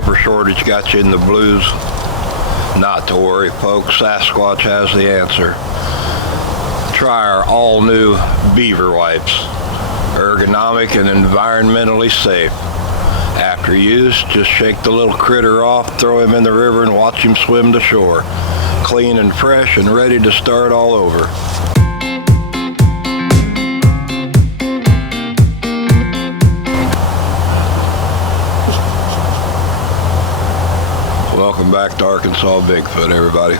paper shortage got you in the blues? Not to worry, folks. Sasquatch has the answer. Try our all-new Beaver wipes. Ergonomic and environmentally safe. After use, just shake the little critter off, throw him in the river, and watch him swim to shore. Clean and fresh and ready to start all over. Welcome back to Arkansas Bigfoot, everybody.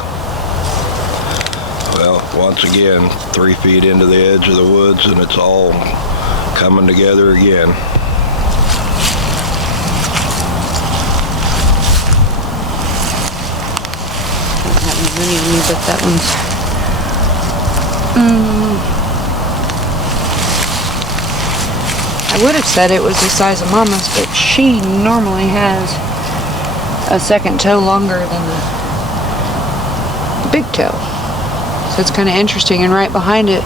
Well, once again, 3 feet into the edge of the woods, and it's all coming together again. I don't have many on me, but that one's... I would have said it was the size of Mama's, but she normally has a second toe longer than the big toe. So it's kind of interesting. And right behind it,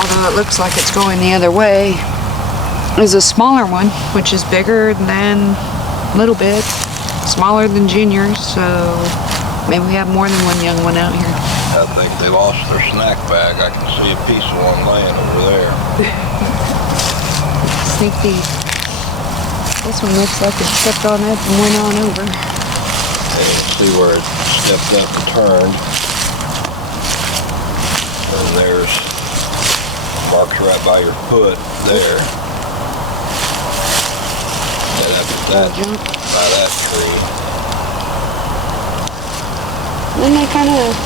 although it looks like it's going the other way, is a smaller one, which is bigger than, a little bit, smaller than Junior. So maybe we have more than one young one out here. I think they lost their snack bag. I can see a piece of one laying over there. Sneak peek. This one looks like it stepped on it and went on over. Okay, see where it stepped up and turned. And there's marks right by your foot there. And that's by that tree. Then they kind of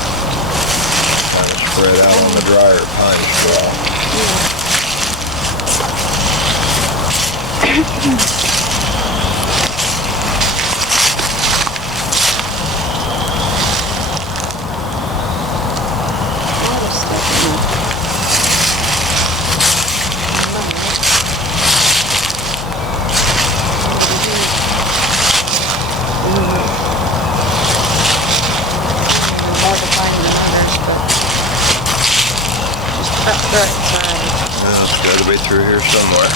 spread out on the drier pine straw. Yeah. It's got to be through here somewhere.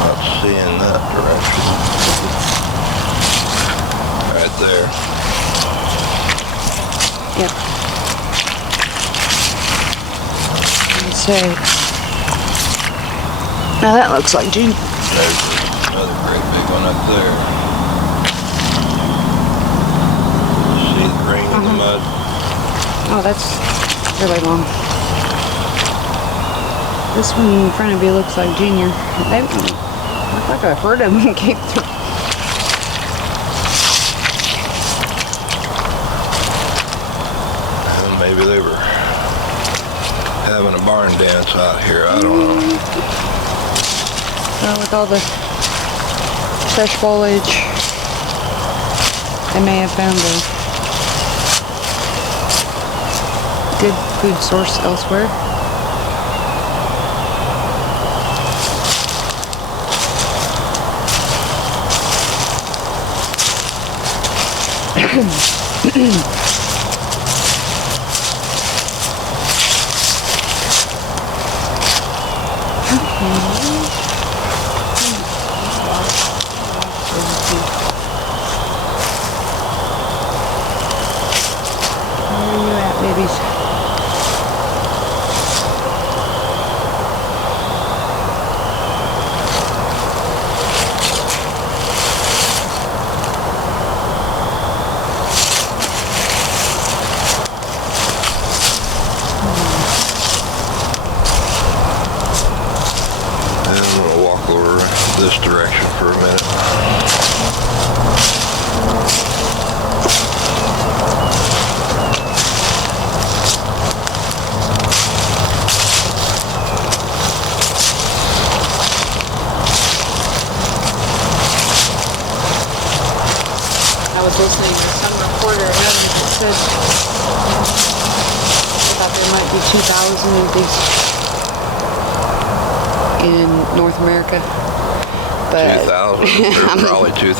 Not seeing that direction. Right there. Yep. So now that looks like June. There's another great big one up there. In the mud. Oh, that's really long. This one in front of you looks like Junior. They look like a herd of them came through. And maybe they were having a barn dance out here. I don't know. Well, with all the fresh foliage, they may have found a good food source elsewhere. Where are you at, babies? This direction for a minute. I was listening to some reporter that said I thought there might be 2,000 of these in North America. But 2,000. There's probably 2,000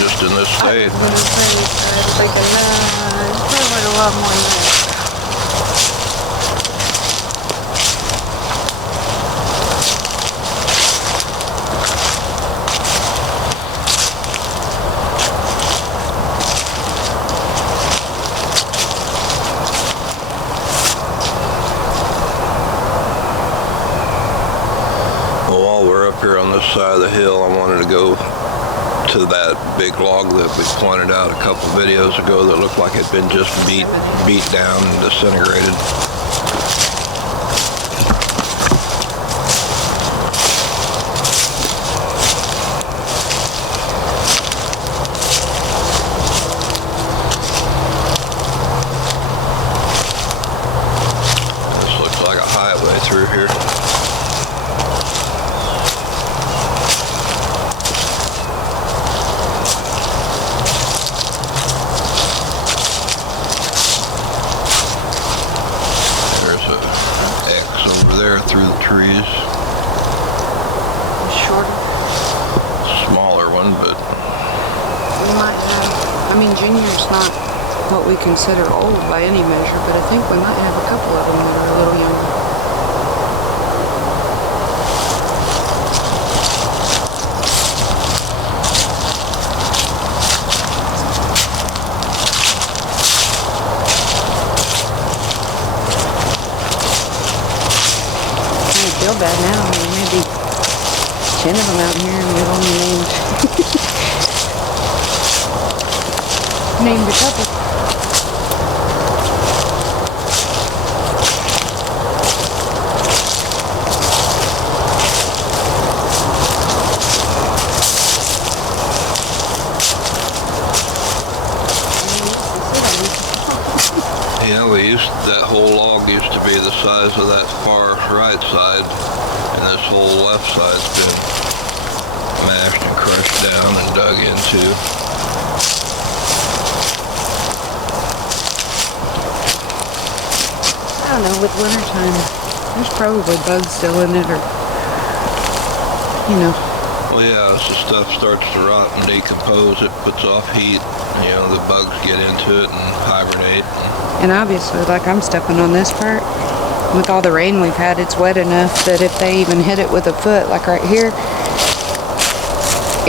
just in this state. I was thinking, there's probably a lot more than that. side of the hill. I wanted to go to that big log that we pointed out a couple videos ago that looked like it had been just beat down and disintegrated. This looks like a highway through here. Through the trees. Shorter. Smaller one, but We might have, I mean, Junior's not what we consider old by any measure, but I think we might have a couple of them that are a little younger. I feel bad now. I mean, maybe 10 of them out here, and we've only named a couple. yeah, that whole log used to be the size of that far right side, and this whole left side's been mashed and crushed down and dug into. I don't know, with wintertime, there's probably bugs still in it, or, you know. Well, yeah, as the stuff starts to rot and decompose, it puts off heat. You know, the bugs get into it and hibernate. And obviously, like I'm stepping on this part, with all the rain we've had, it's wet enough that if they even hit it with a foot, like right here,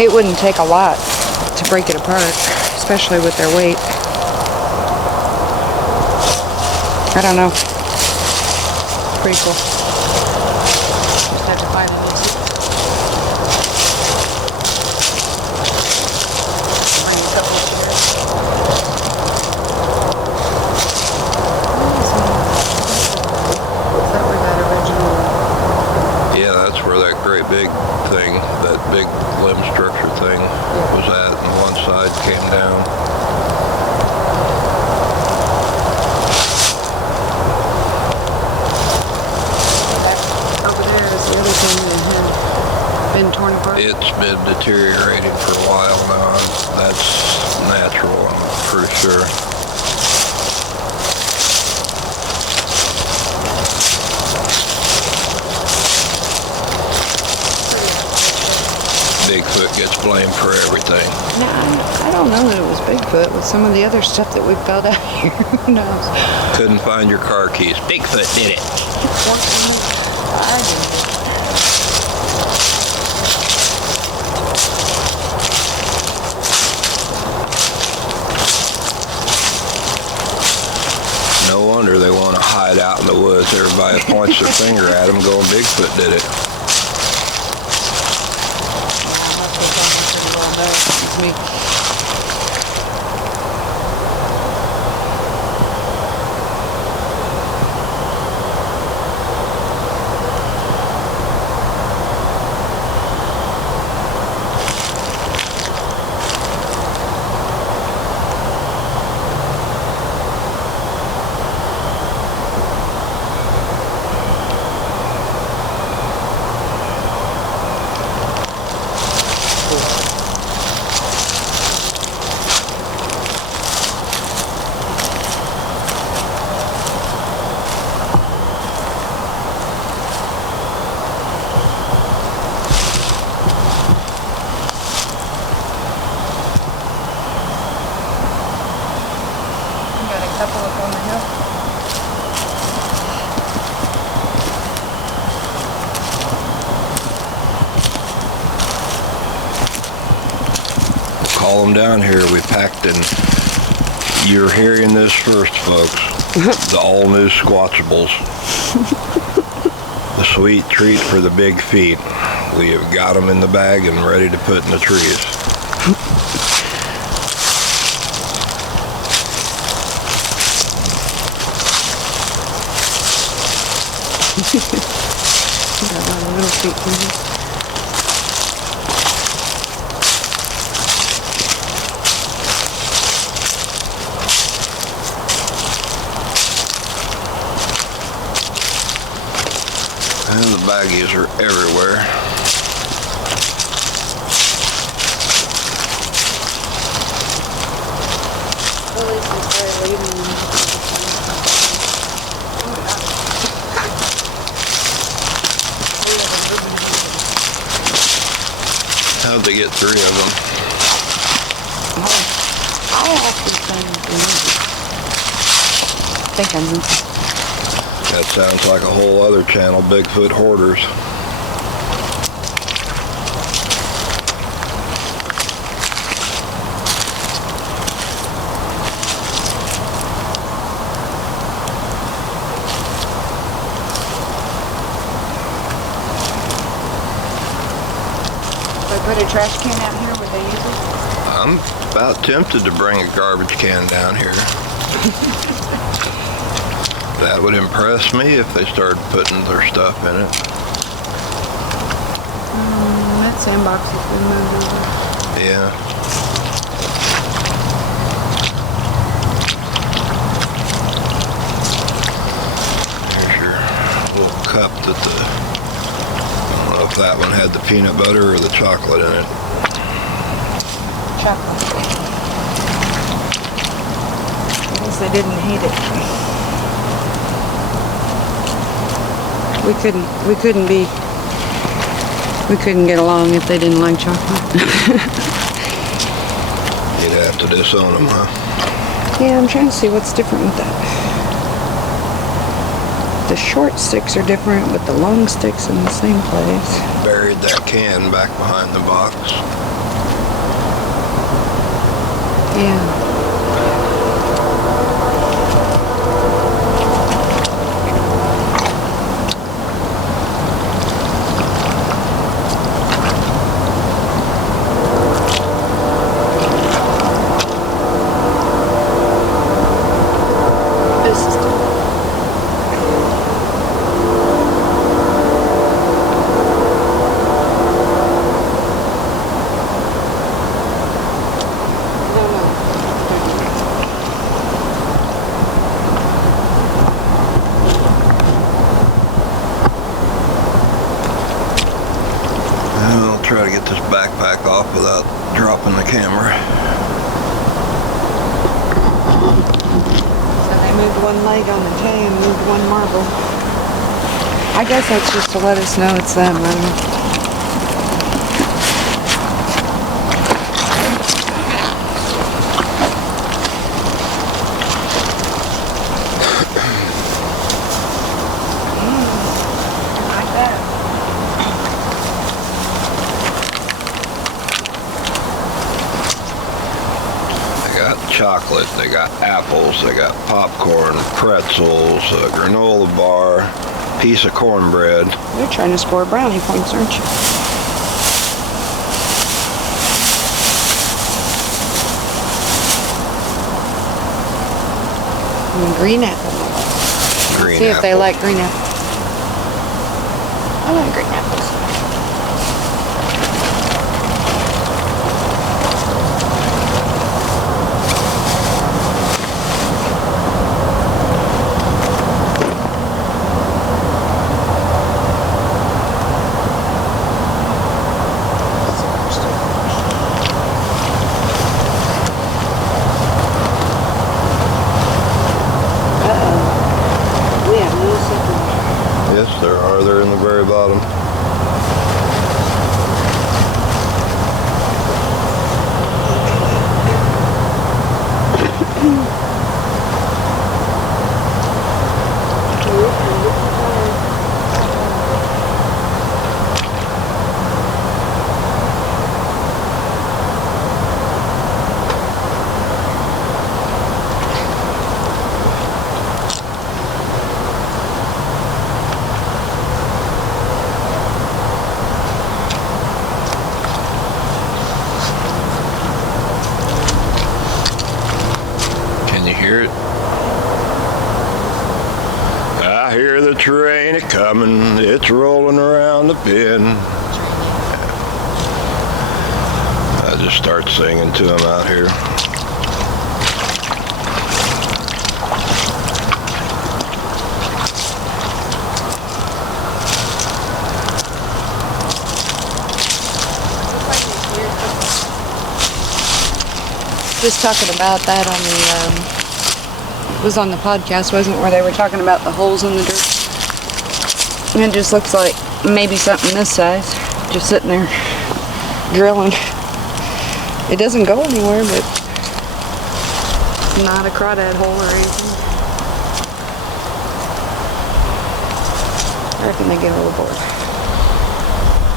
it wouldn't take a lot to break it apart, especially with their weight. I don't know. Pretty cool. Just had to find it. Bring a couple of chairs. Is that where that original? Yeah, that's where that great big thing, that big limb structure thing was at, and one side came down. Been torn apart? It's been deteriorating for a while now. That's natural, I'm for sure. Bigfoot gets blamed for everything. No, I don't know that it was Bigfoot with some of the other stuff that we've found out here. Who knows? Couldn't find your car keys. Bigfoot did it. I did. No wonder they want to hide out in the woods. Everybody points their finger at them going, Bigfoot did it. Couple up on the hill. Call them down here. We packed in. You're hearing this first, folks. The all-new Squatchables. The sweet treat for the big feet. We have got them in the bag and ready to put in the trees. Got a lot of little feet in here. And the baggies are everywhere. How'd they get 3 of them? I'll ask them I think I need to. That sounds like a whole other channel, Bigfoot Hoarders. If I put a trash can out here, would they use it? I'm about tempted to bring a garbage can down here. That would impress me if they started putting their stuff in it. That sandbox has been moved over. Yeah. Here's your little cup that I don't know if that one had the peanut butter or the chocolate in it. Chocolate. I guess they didn't hate it. We couldn't get along if they didn't like chocolate. You'd have to disown them, huh? Yeah, I'm trying to see what's different with that. The short sticks are different, but the long sticks in the same place. Buried that can back behind the box. Yeah. Try to get this backpack off without dropping the camera. So they moved one leg on the K and moved one marble. I guess that's just to let us know it's them. I don't know. Chocolate, they got apples, they got popcorn, pretzels, a granola bar, piece of cornbread. You're trying to score brownie points, aren't you? And green apple. Green See apple. if they like green apple. I like green apples. Yes, there are. They're in the very bottom. train a-comin', it's rolling around the bend. I just start singing to him out here. Just talking about that on the, it was on the podcast, wasn't it, where they were talking about the holes in the dirt? And it just looks like maybe something this size, just sitting there drilling. It doesn't go anywhere, but not a crawdad hole or anything. I reckon they get a little bored.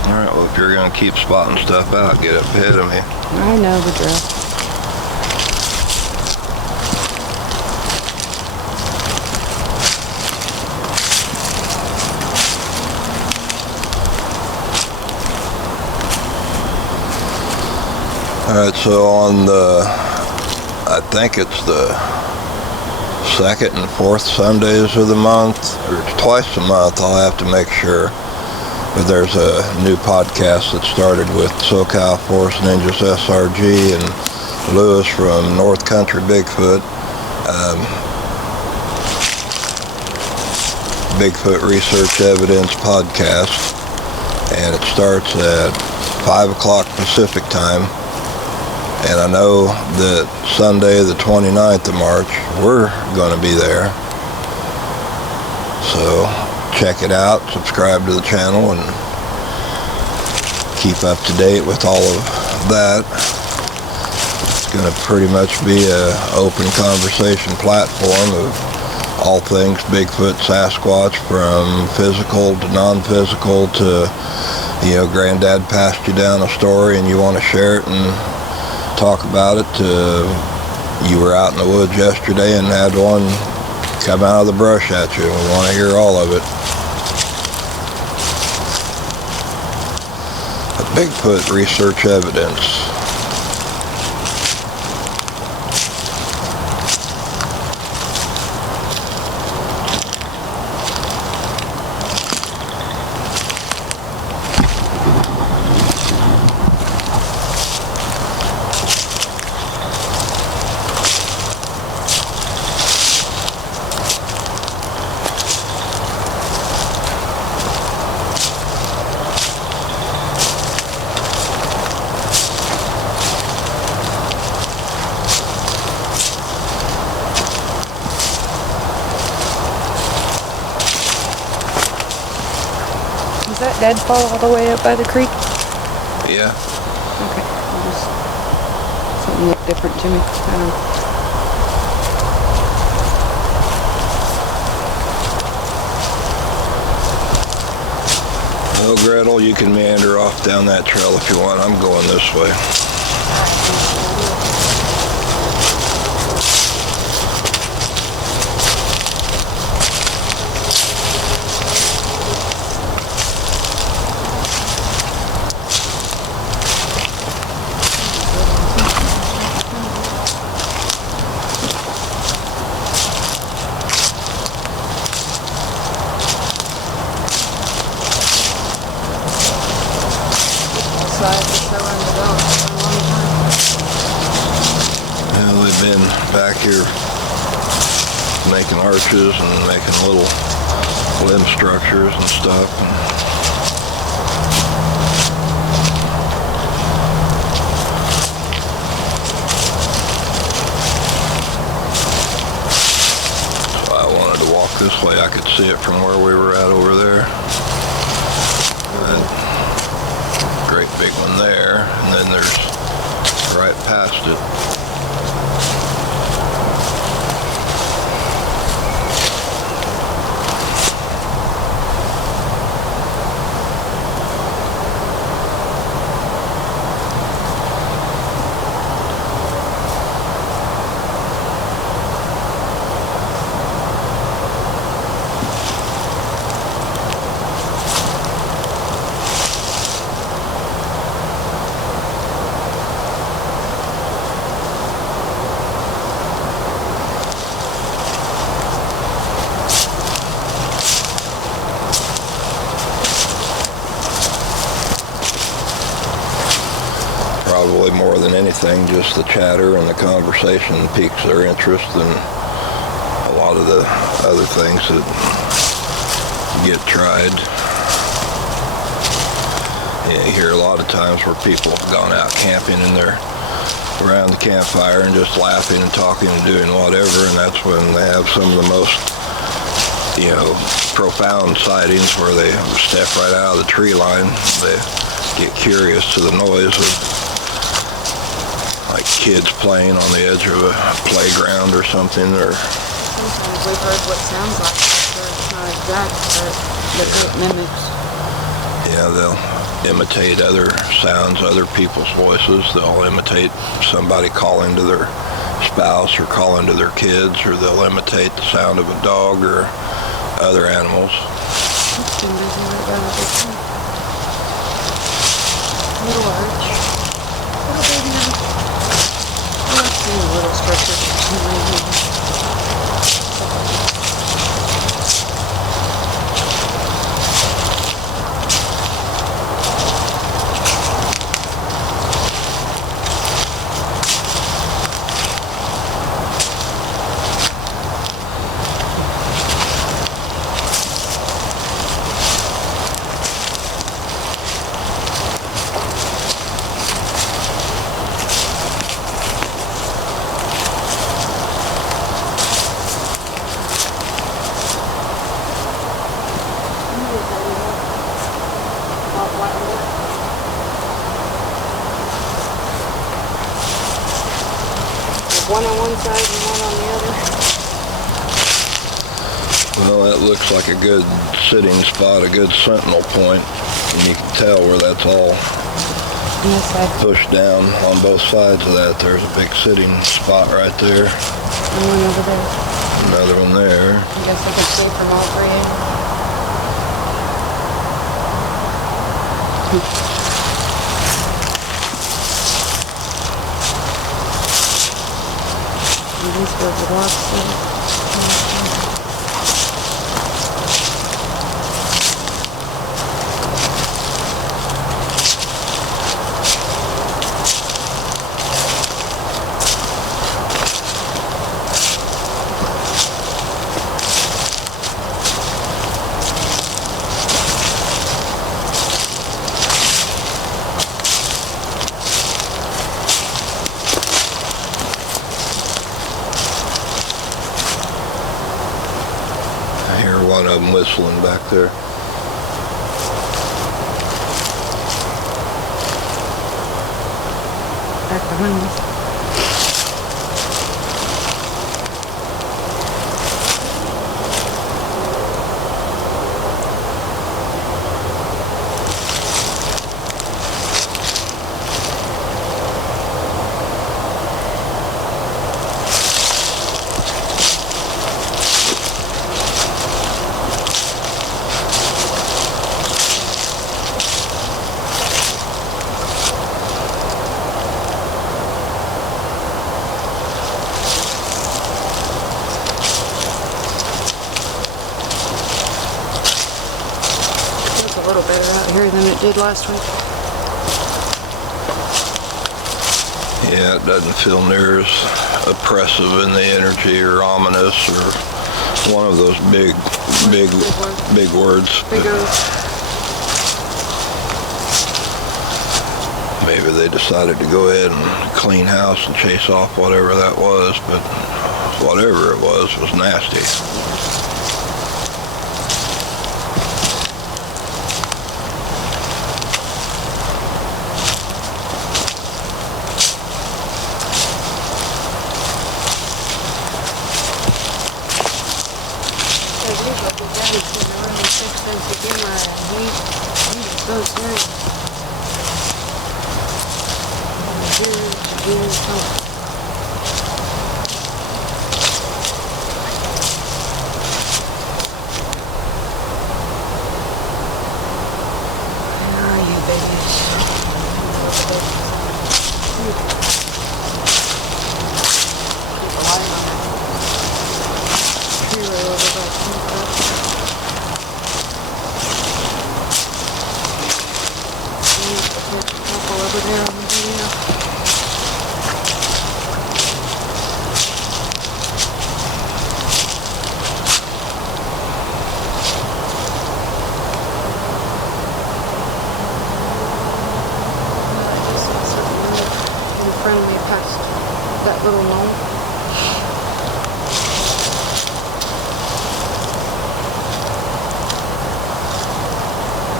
Alright, well, if you're going to keep spotting stuff out, get up ahead of me. I know the drill. Alright, so on the, I think it's the second and fourth Sundays of the month, or twice a month, I'll have to make sure. But there's a new podcast that started with SoCal Forest Ninjas SRG and Lewis from North Country Bigfoot. Bigfoot Research Evidence Podcast. And it starts at 5 o'clock Pacific time. And I know that Sunday, the 29th of March, we're going to be there. So check it out, subscribe to the channel, and keep up to date with all of that. It's going to pretty much be an open conversation platform of all things Bigfoot, Sasquatch, from physical to non-physical to, you know, Granddad passed you down a story and you want to share it and talk about it. You were out in the woods yesterday and had one come out of the brush at you. We want to hear all of it. Bigfoot Research Evidence. Is that deadfall all the way up by the creek? Yeah. Okay. Something looked different to me. I don't know. Well, Gretel, you can meander off down that trail if you want. I'm going this way. Well, they've been back here making arches and making little limb structures and stuff. So I wanted to walk this way. I could see it from where we were at over there. Great big one there, and then there's right past it. probably more than anything, just the chatter and the conversation piques their interest, and a lot of the other things that get tried. Yeah, you hear a lot of times where people have gone out camping and they're around the campfire and just laughing and talking and doing whatever, and that's when they have some of the most, profound sightings where they step right out of the tree line. They get curious to the noise of like kids playing on the edge of a playground or something, or sometimes we've heard what sounds like it, it's not exact, but it mimics. yeah, they'll imitate other sounds, other people's voices. They'll imitate somebody calling to their spouse or calling to their kids, or they'll imitate the sound of a dog or other animals. It's been busy right down the big tree. Little arch. Little baby arch. I like seeing the little structures. One on one side and one on the other. Well, that looks like a good sitting spot, a good sentinel point, and you can tell where that's all pushed down on both sides of that. There's a big sitting spot right there. And one over there. Another one there. I guess I can see from all three angles. These go to lobster. One of them whistling back there. Back behind us. A little better out here than it did last week. Yeah, it doesn't feel near as oppressive in the energy or ominous or one of those big words. Maybe they decided to go ahead and clean house and chase off whatever that was, but whatever it was nasty. Over there on the video. little knoll.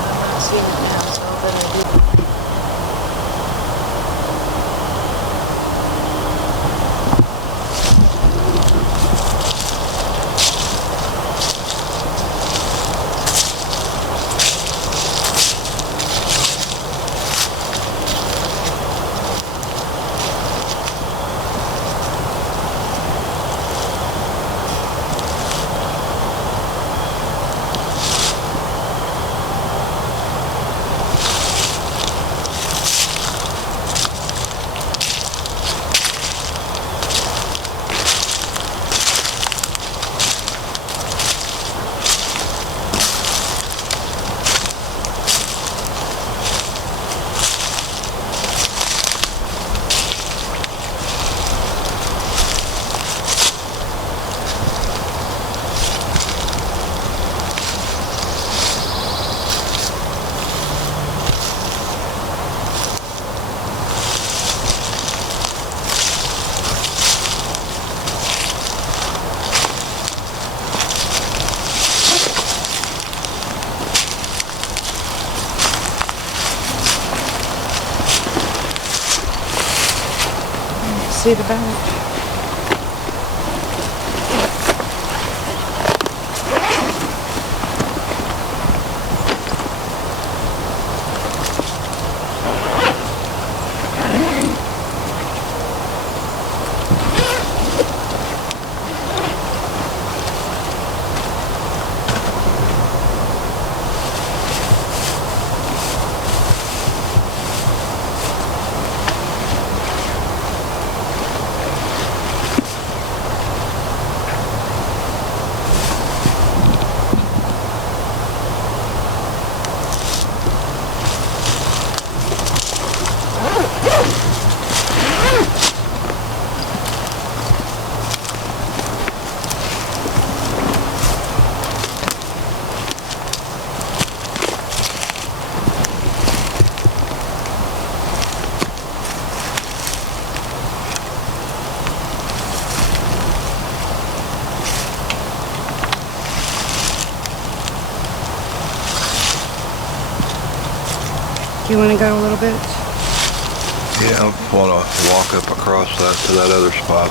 I'm not seeing it now, so I'll bet I do. See the back. Do you want to go a little bit? Yeah, I want to walk up across that to that other spot.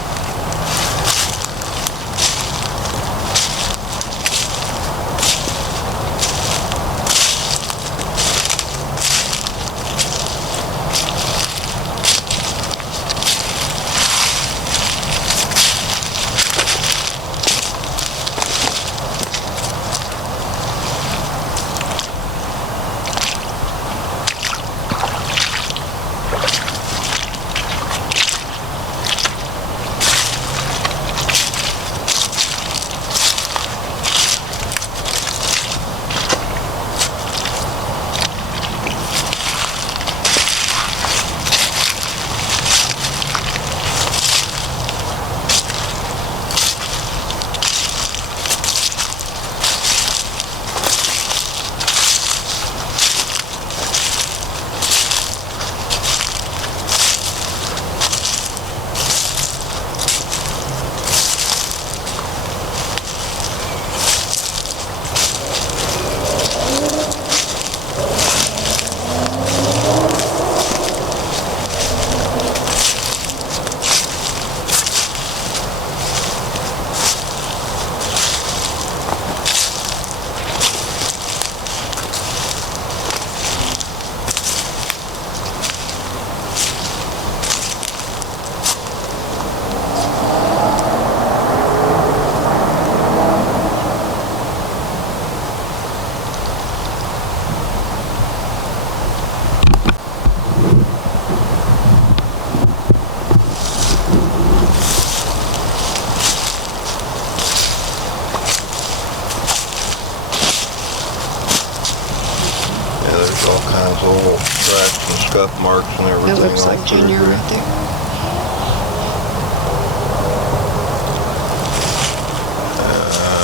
All kinds of little scratch and scuff marks and everything. It looks like Junior right there.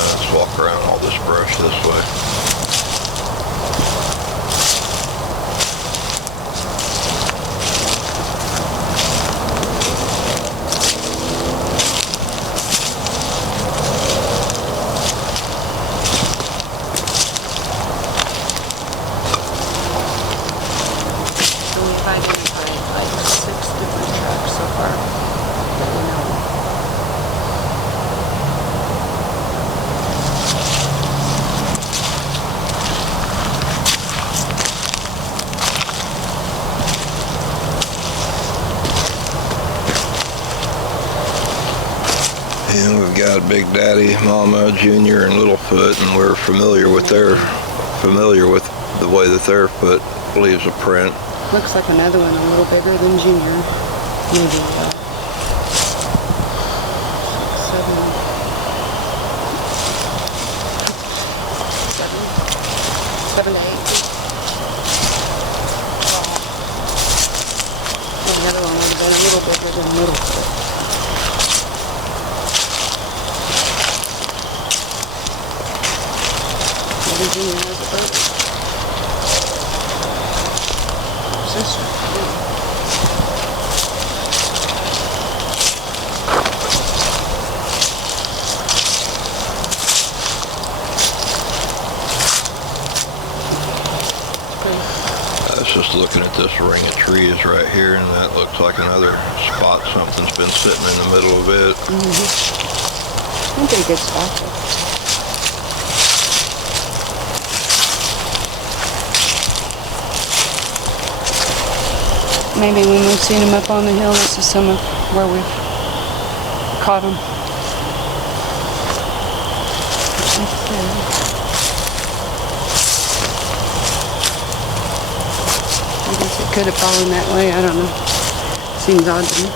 Let's walk around all this brush this way. had Big Daddy, Mama, Junior, and Littlefoot, and we're familiar with the way that their foot leaves a print. Looks like another one a little bigger than Junior. Maybe 7 to 8. Another one would have been a little bigger than Littlefoot. Maybe Junior has a bird. Sister. I was just looking at this ring of trees right here, and that looks like another spot something's been sitting in the middle of it. I think good spot. Maybe when we've seen them up on the hill, this is some of where we've caught them. I guess it could have fallen that way. I don't know. Seems odd to me.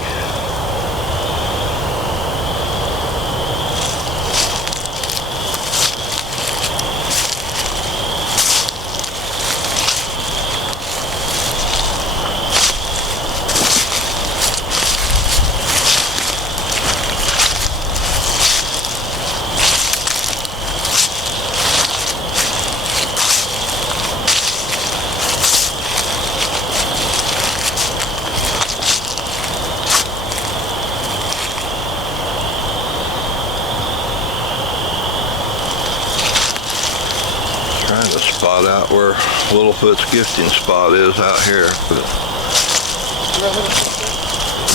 Trying to spot out where Littlefoot's gifting spot is out here, but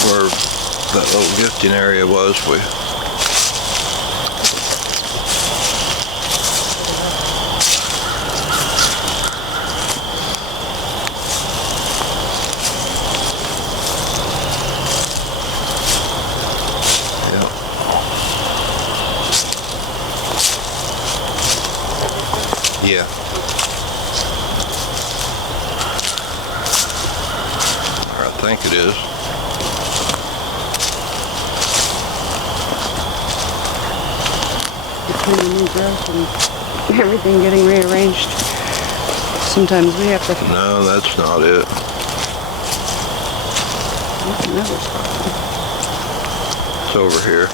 where that little gifting area was, yeah. I think it is. Between the new growth and everything getting rearranged, sometimes we have to. No, that's not it. That's another spot. It's over here.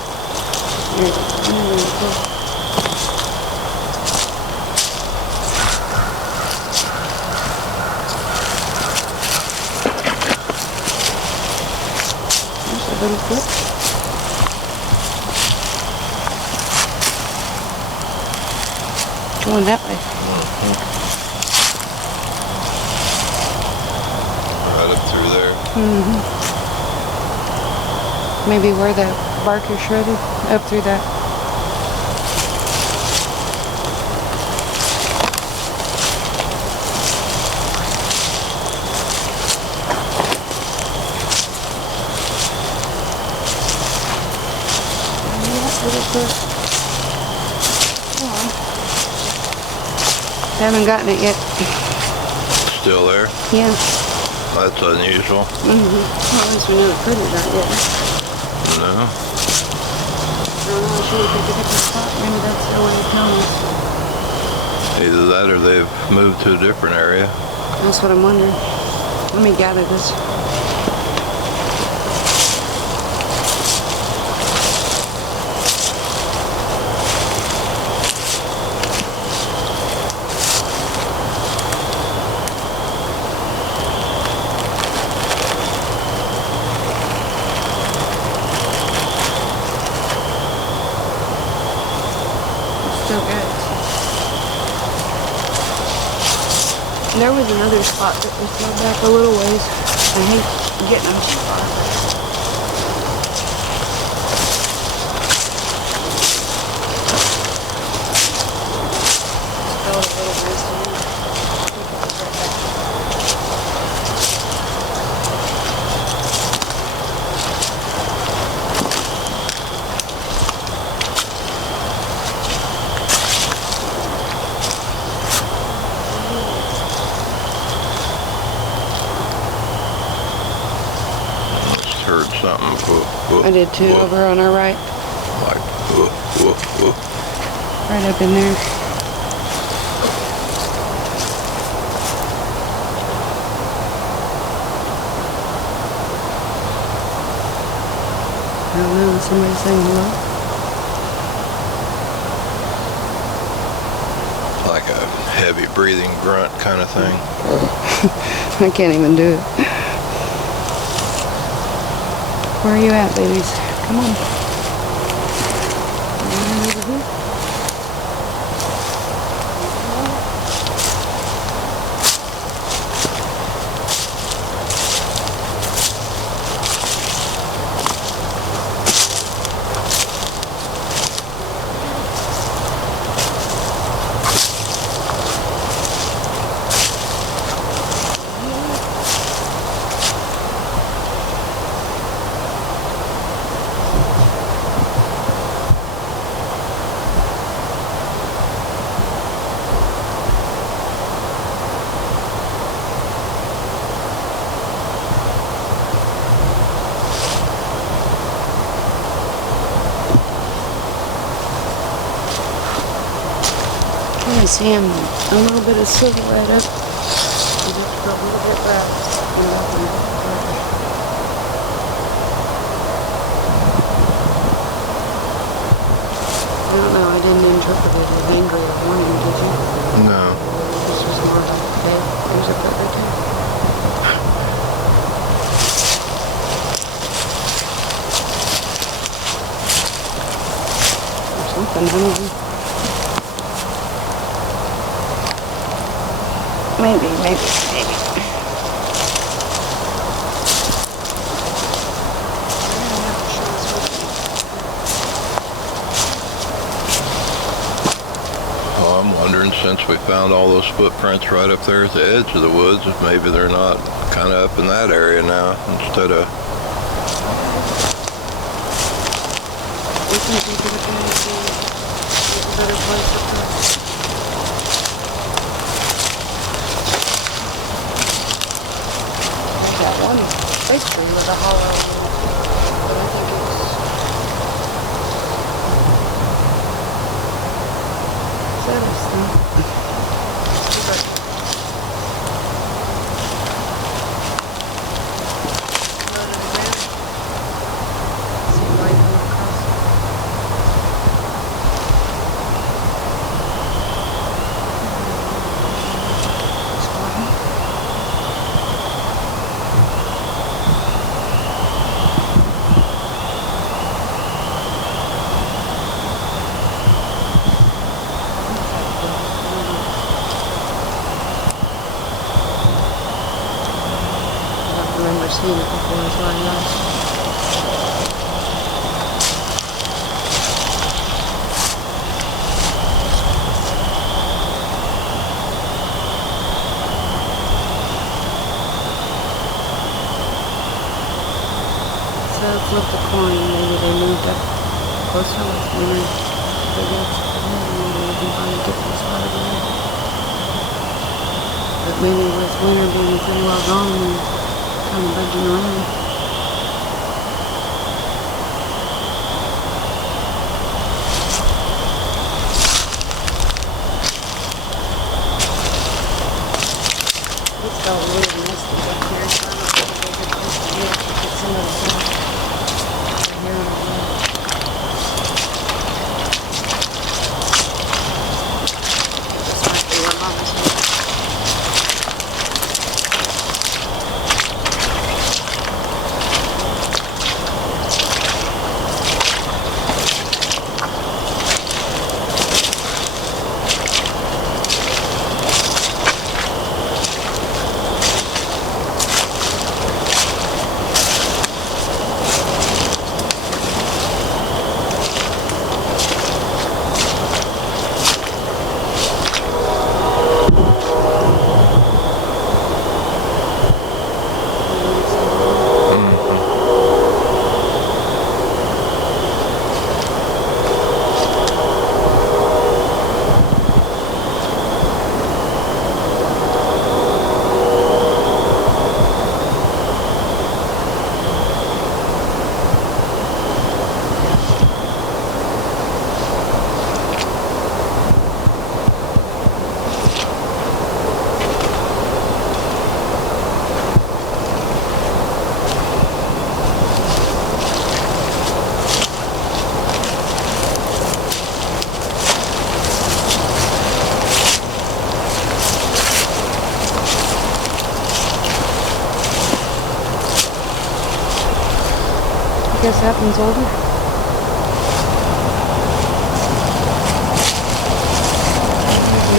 Little foot. Going that way. Right up through there. Maybe where the bark is shredded, up through that. Haven't gotten it yet. Still there? Yeah. That's unusual. Well, at least we know it couldn't got yet. No. I don't know, should we pick a different spot? Maybe that's the way to tell us. Either that or they've moved to a different area. That's what I'm wondering. Let me gather this. Still good. There was another spot that we fell back a little ways. I hate getting them too far. Fell a little ways to me. something. I did too, over on our right. Like, Right up in there. I don't know, somebody saying hello? like a heavy breathing grunt kind of thing. I can't even do it. Where are you at, babies? Come on. Over here. I see him a little bit of silhouette up. Just a little bit back. I don't know, I didn't interpret it as angry or warning, did you? No. This was more like, hey, there's a puppy too. Or something, I don't know. Maybe. Well, I'm wondering, since we found all those footprints right up there at the edge of the woods, if maybe they're not kind of up in that area now instead of... We can take it up and see a better place up there. That one big tree with a hollow, but I think it's Saddlestone. See why you come across. I remember seeing it before, it's really nice. So flip the coin, maybe they moved up closer with winter. Maybe we can find a different spot again. But maybe with winter being pretty well gone, we're kind of budging around. It's all weird and misty up here, so I don't think it's a good place to be. It's some of the stuff here on the wall. This might be where Mama's from. guess that one's older.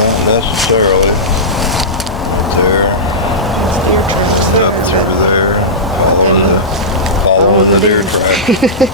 Not necessarily. There. Up through there. Following the deer track.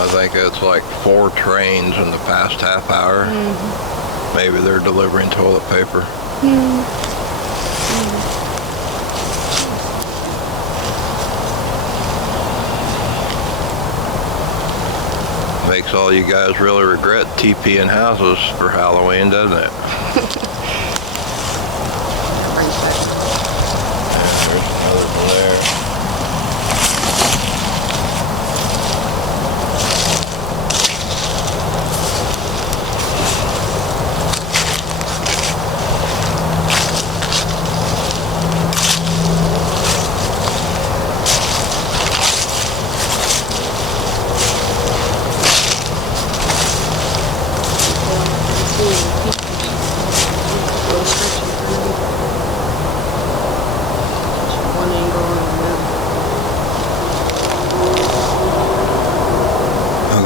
I think it's like 4 trains in the past half hour. Mm-hmm. Maybe they're delivering toilet paper. Mm-hmm. Makes all you guys really regret TPing houses for Halloween, doesn't it? There's another one there.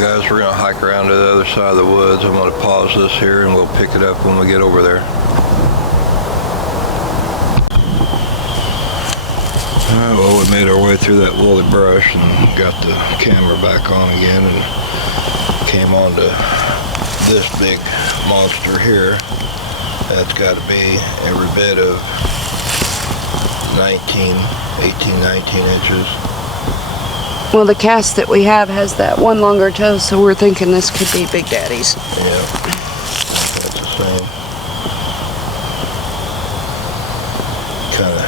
Guys, we're gonna hike around to the other side of the woods. I'm gonna pause this here and we'll pick it up when we get over there. Alright, well, we made our way through that woolly brush and got the camera back on again and came on to this big monster here. That's got to be every bit of 18, 19 inches. Well, the cast that we have has that one longer toe, so we're thinking this could be Big Daddy's. Yeah, that's the same. Kind of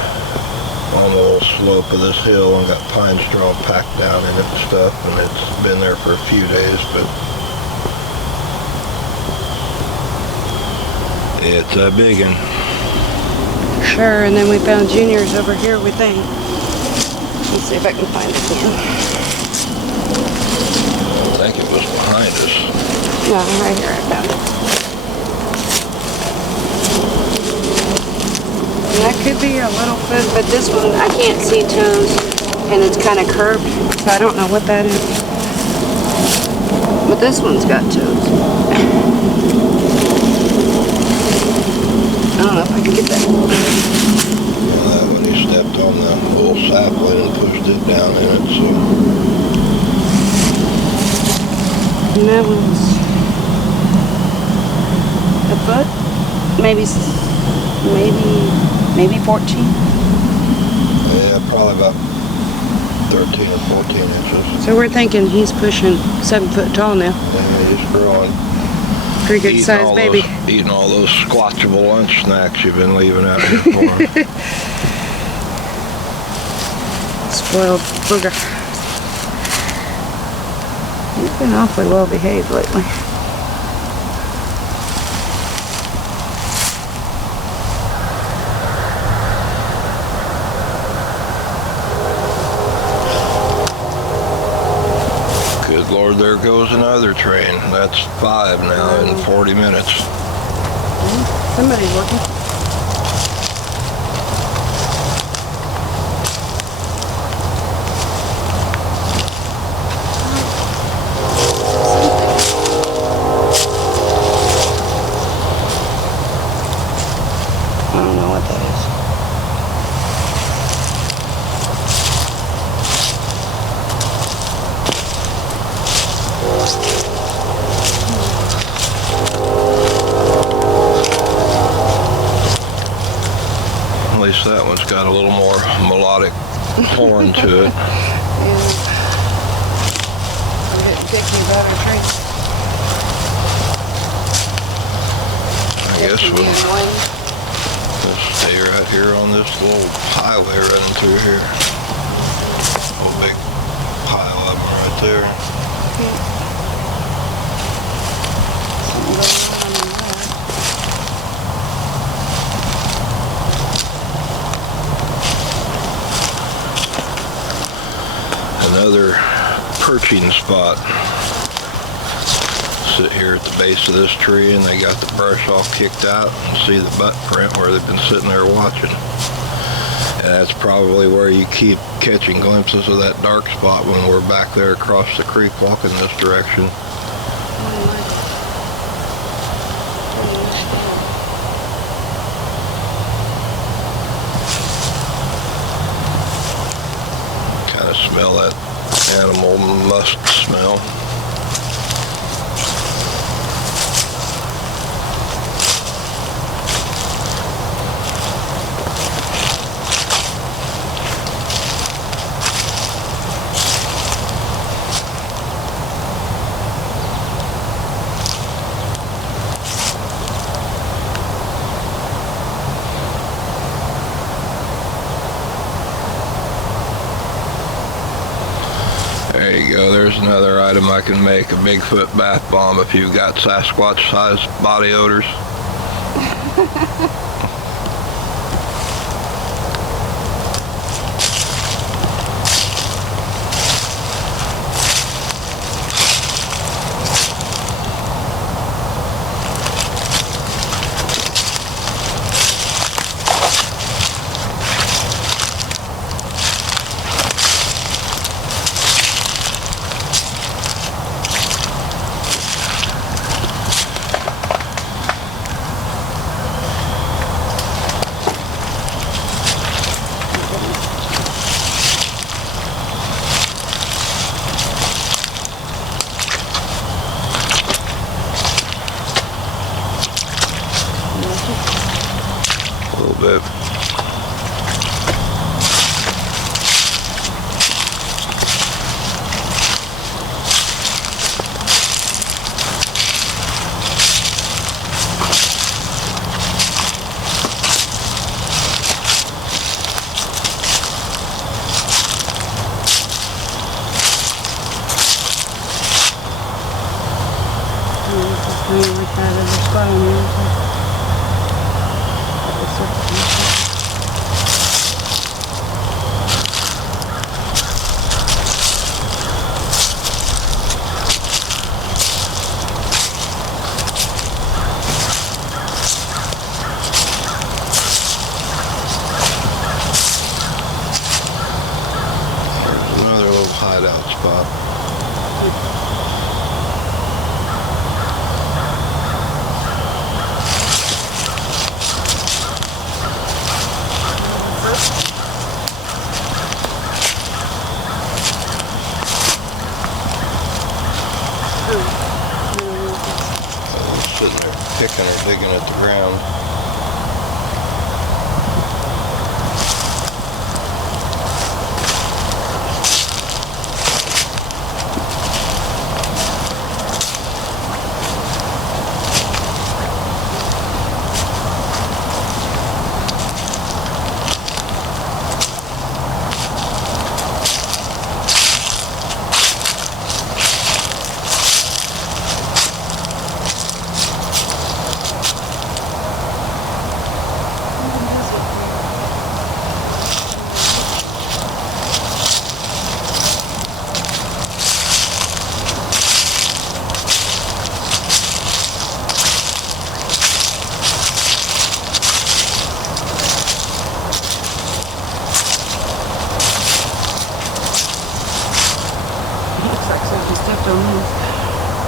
on the little slope of this hill and got pine straw packed down in it and stuff, and it's been there for a few days, but it's a big one. Sure, and then we found Junior's over here, we think. Let's see if I can find it again. I think it was behind us. No, right here, I found it. And that could be a little foot, but this one, I can't see toes, and it's kind of curved, so I don't know what that is. But this one's got toes. I don't know if I can get that. When he stepped on the little sapling and pushed it down in it, so. And that one's a foot, maybe 14. Yeah, probably about 13 or 14 inches. So we're thinking he's pushing 7 foot tall now. Yeah, he's growing. Pretty good size baby. Eating all those squatchable lunch snacks you've been leaving out here for him. Spoiled booger. He's been awfully well behaved lately. Good Lord, there goes another train. That's 5 now in 40 minutes. Somebody's working. I don't know what that is. At least that one's got a little more melodic horn to it. Yeah. I'm getting picky about our tree. I guess It can be we'll annoying. just Hey, right here on this little highway running through here. A big pile of them right there. Another perching spot. Sit here at the base of this tree, and they got the brush all kicked out, and see the butt print where they've been sitting there watching. And that's probably where you keep catching glimpses of that dark spot when we're back there across the creek walking this direction. Kind of smell that animal musk smell. There you go, there's another item I can make, a Bigfoot bath bomb if you've got Sasquatch sized body odors. A little bit. Another little hideout spot. Sitting there picking or digging at the ground.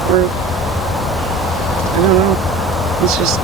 Or, I don't know, it's just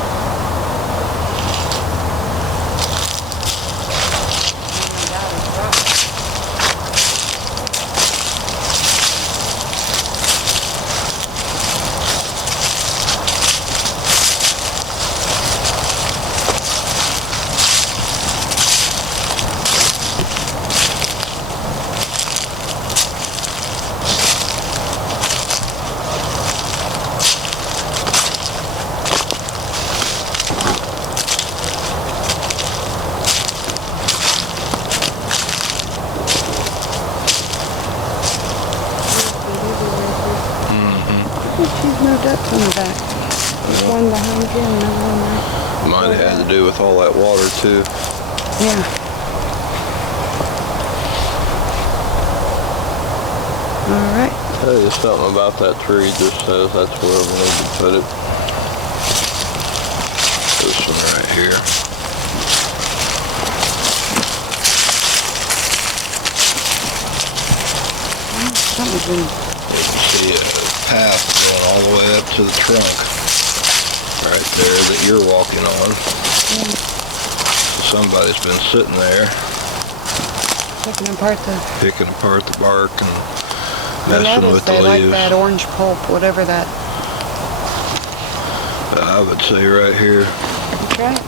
She's moved up from the back. There's one behind you and another one right. Might have had to do with all that water too. Yeah. Alright. There's something about that tree just says that's where we need to put it. This one right here. Something's been... You can see a path going all the way up to the trunk. Right there that you're walking on. Yeah. Somebody's been sitting there. Picking apart the bark and messing with the they leaves. like that orange pulp, whatever that... I would say right here. That's right.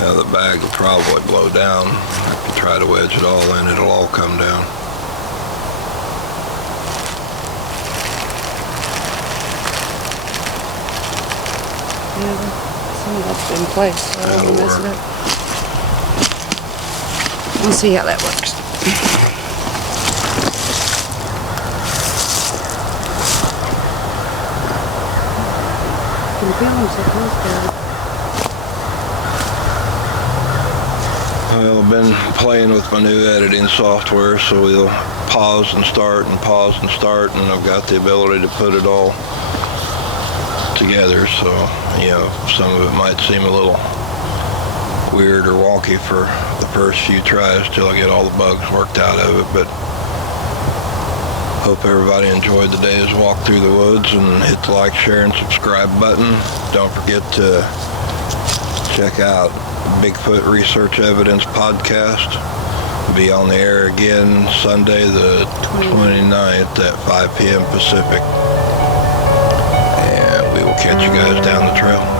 Yeah, the bag will probably blow down. If you try to wedge it all in, it'll all come down. Yeah, some of that's been placed, so I don't mess it up. We'll see how that works. I'm feeling so close there. Well, I've been playing with my new editing software, so we'll pause and start and pause and start, and I've got the ability to put it all together, so, you know, some of it might seem a little weird or wonky for the first few tries till I get all the bugs worked out of it, but hope everybody enjoyed the day's walk through the woods, and hit the like, share, and subscribe button. Don't forget to check out Bigfoot Research Evidence Podcast. Be on the air again Sunday the 29th at 5 p.m. Pacific. And we will catch you guys down the trail.